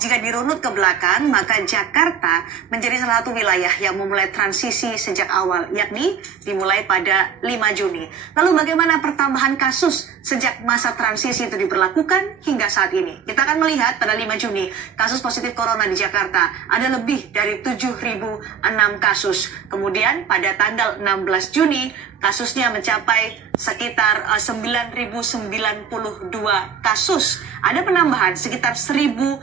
Jika dirunut ke belakang, maka Jakarta menjadi salah satu wilayah yang memulai transisi sejak awal, yakni dimulai pada 5 Juni. Lalu bagaimana pertambahan kasus sejak masa transisi itu diberlakukan hingga saat ini? Kita akan melihat pada 5 Juni, kasus positif corona di Jakarta ada lebih dari 7.006 kasus. Kemudian pada tanggal 16 Juni, kasusnya mencapai sekitar 9.092 kasus. Ada penambahan sekitar 1.400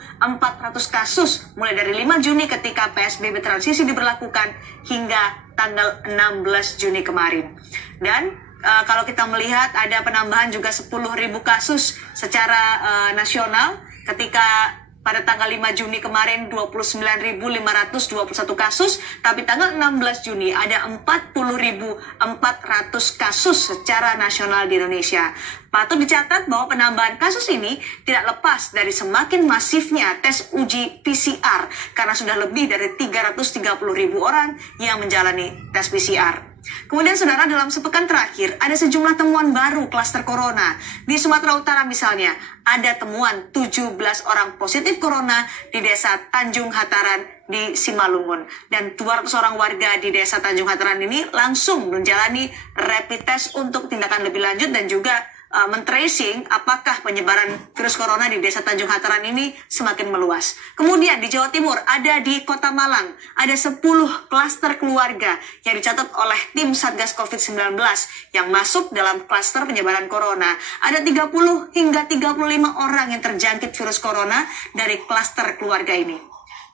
kasus mulai dari 5 Juni ketika PSBB transisi diberlakukan hingga tanggal 16 Juni kemarin. Dan kalau kita melihat ada penambahan juga 10.000 kasus secara nasional ketika pada tanggal 5 Juni kemarin 29.521 kasus, tapi tanggal 16 Juni ada 40.400 kasus secara nasional di Indonesia. Patut dicatat bahwa penambahan kasus ini tidak lepas dari semakin masifnya tes uji PCR karena sudah lebih dari 330.000 orang yang menjalani tes PCR. Kemudian saudara, dalam sepekan terakhir ada sejumlah temuan baru klaster corona. Di Sumatera Utara misalnya, ada temuan 17 orang positif corona di desa Tanjung Hataran di Simalungun. Dan 200 orang warga di desa Tanjung Hataran ini langsung menjalani rapid test untuk tindakan lebih lanjut dan juga men-tracing apakah penyebaran virus corona di desa Tanjung Hataran ini semakin meluas. Kemudian di Jawa Timur, ada di Kota Malang, ada 10 klaster keluarga yang dicatat oleh tim Satgas COVID-19 yang masuk dalam klaster penyebaran corona. Ada 30 hingga 35 orang yang terjangkit virus corona dari klaster keluarga ini.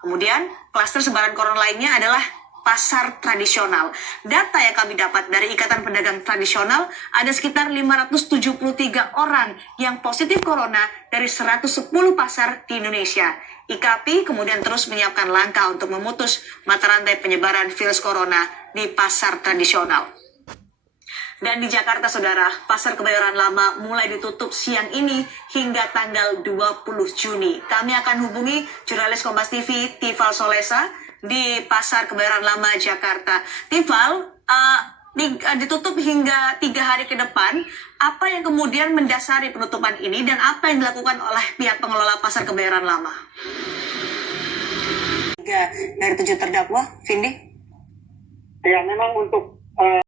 Kemudian, klaster sebaran corona lainnya adalah pasar tradisional. Data yang kami dapat dari Ikatan Pedagang Tradisional, ada sekitar 573 orang yang positif corona dari 110 pasar di Indonesia. IKAPI kemudian terus menyiapkan langkah untuk memutus mata rantai penyebaran virus corona di pasar tradisional. Dan di Jakarta, saudara, Pasar Kebayoran Lama mulai ditutup siang ini hingga tanggal 20 Juni. Kami akan hubungi jurnalis Kompas TV, Tifal Solesa, di Pasar Kebayoran Lama, Jakarta. Tifal, ditutup hingga 3 hari ke depan. Apa yang kemudian mendasari penutupan ini dan apa yang dilakukan oleh pihak pengelola Pasar Kebayoran Lama? 3 dari 7 terdakwa, Vindi? Ya, memang untuk